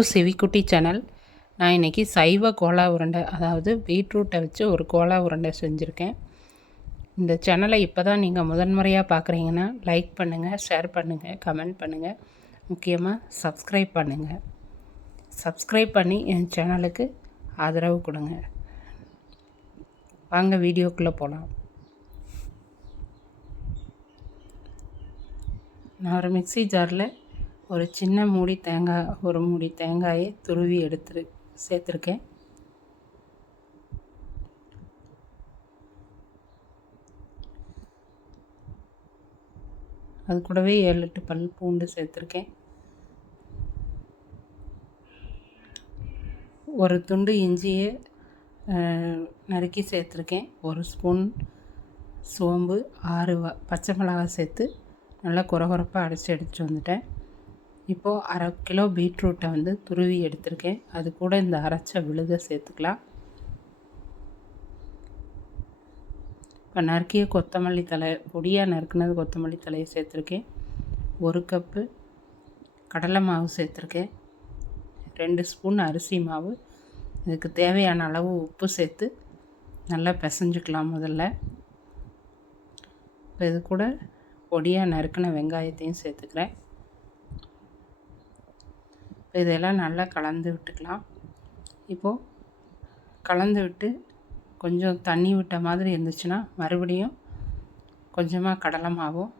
To சிவிக்குட்டி channel. நான் இன்றைக்கி சைவ கோலா உருண்டை, அதாவது பீட்ரூட்டை வச்சு ஒரு கோலா உருண்டை செஞ்சுருக்கேன். இந்த சேனலை இப்போ தான் நீங்கள் முதன்முறையாக பார்க்குறீங்கன்னா லைக் பண்ணுங்கள், ஷேர் பண்ணுங்கள், கமெண்ட் பண்ணுங்கள், முக்கியமாக சப்ஸ்கிரைப் பண்ணுங்கள். சப்ஸ்கிரைப் பண்ணி என் சேனலுக்கு ஆதரவு கொடுங்க. வாங்க வீடியோக்குள்ளே போகலாம். நான் ஒரு மிக்ஸி ஜாரில் ஒரு சின்ன மூடி தேங்காய், ஒரு மூடி தேங்காயை துருவி சேர்த்துருக்கேன். அது கூடவே 7-8 பல் பூண்டு சேர்த்துருக்கேன். ஒரு துண்டு இஞ்சியை நறுக்கி சேர்த்துருக்கேன். ஒரு ஸ்பூன் சோம்பு, 6 பச்சை மிளகாய் சேர்த்து நல்லா குறகுறப்பாக எடுத்து வந்துட்டேன். இப்போது 1/2 கிலோ பீட்ரூட்டை துருவி எடுத்திருக்கேன். அது கூட இந்த அரைச்ச விழுதை சேர்த்துக்கலாம். இப்போ நறுக்கிய கொத்தமல்லி தழை, பொடியாக நறுக்குனது கொத்தமல்லி தழையை சேர்த்துருக்கேன். 1 கப்பு கடலை மாவு சேர்த்துருக்கேன். 2 ஸ்பூன் அரிசி மாவு. இதுக்கு தேவையான அளவு உப்பு சேர்த்து நல்லா பிசைஞ்சுக்கலாம் முதல்ல. இப்போ இது கூட பொடியாக நறுக்கின வெங்காயத்தையும் சேர்த்துக்கிறேன். இதெல்லாம் நல்லா கலந்து விட்டுக்கலாம். இப்போது கலந்து விட்டு கொஞ்சம் தண்ணி விட்ட மாதிரி இருந்துச்சுன்னா மறுபடியும் கொஞ்சமாக கடலை மாவும்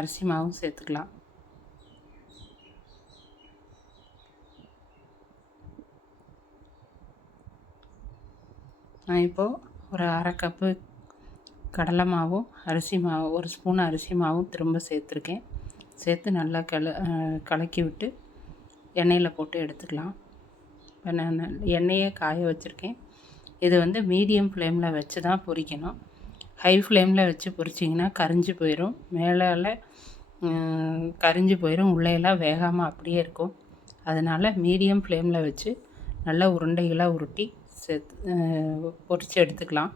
அரிசி மாவும் சேர்த்துக்கலாம். நான் இப்போது ஒரு 1/2 கப்பு கடலை மாவும் அரிசி மாவு, 1 ஸ்பூன் அரிசி மாவும் திரும்ப சேர்த்துருக்கேன். சேர்த்து நல்லா கலக்கி விட்டு எண்ணெயில் போட்டு எடுத்துக்கலாம். இப்போ நான் எண்ணெயை காய வச்சுருக்கேன். இது மீடியம் ஃப்ளேமில் வச்சு தான் பொரிக்கணும். ஹை ஃப்ளேமில் வச்சு பொரிச்சிங்கன்னா கரிஞ்சு போயிடும், மேலால் கரிஞ்சு போயிடும், உள்ளேயெல்லாம் வேகாமல் அப்படியே இருக்கும். அதனால் மீடியம் ஃப்ளேமில் வச்சு நல்லா உருண்டைகளாக உருட்டி பொரித்து எடுத்துக்கலாம்.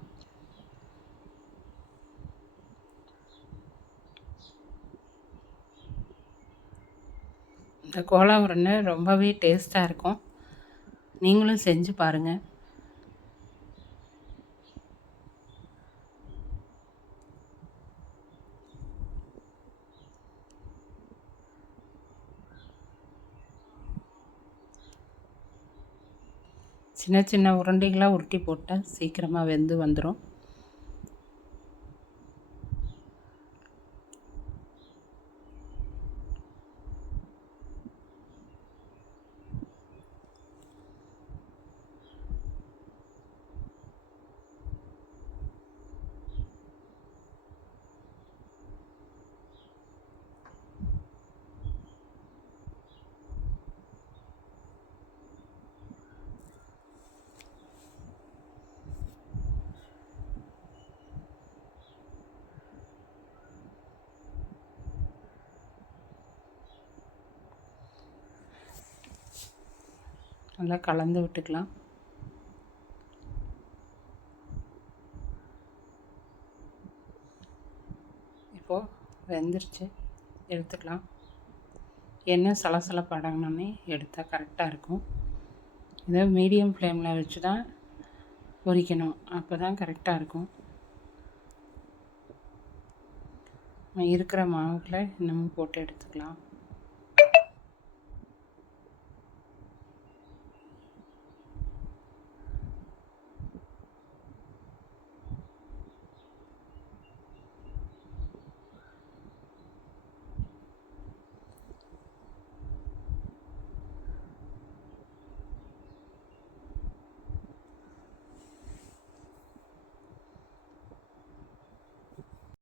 இந்த கோலா உருண்டை ரொம்பவே டேஸ்ட்டாக இருக்கும். நீங்களும் செஞ்சு பாருங்கள். சின்ன சின்ன உருண்டைகளாக உருட்டி போட்டால் சீக்கிரமாக வெந்து வந்துடும். நல்லா கலந்து விட்டுக்கலாம். இப்போது வெந்துருச்சு, எடுத்துக்கலாம். எண்ணெய் சலசலப்பு அடங்கினோடனே எடுத்தால் கரெக்டாக இருக்கும். இதை மீடியம் ஃப்ளேமில் வச்சு தான் பொரிக்கணும், அப்போ தான் கரெக்டாக இருக்கும். இருக்கிற மாவுக்குள்ளே இன்னமும் போட்டு எடுத்துக்கலாம்.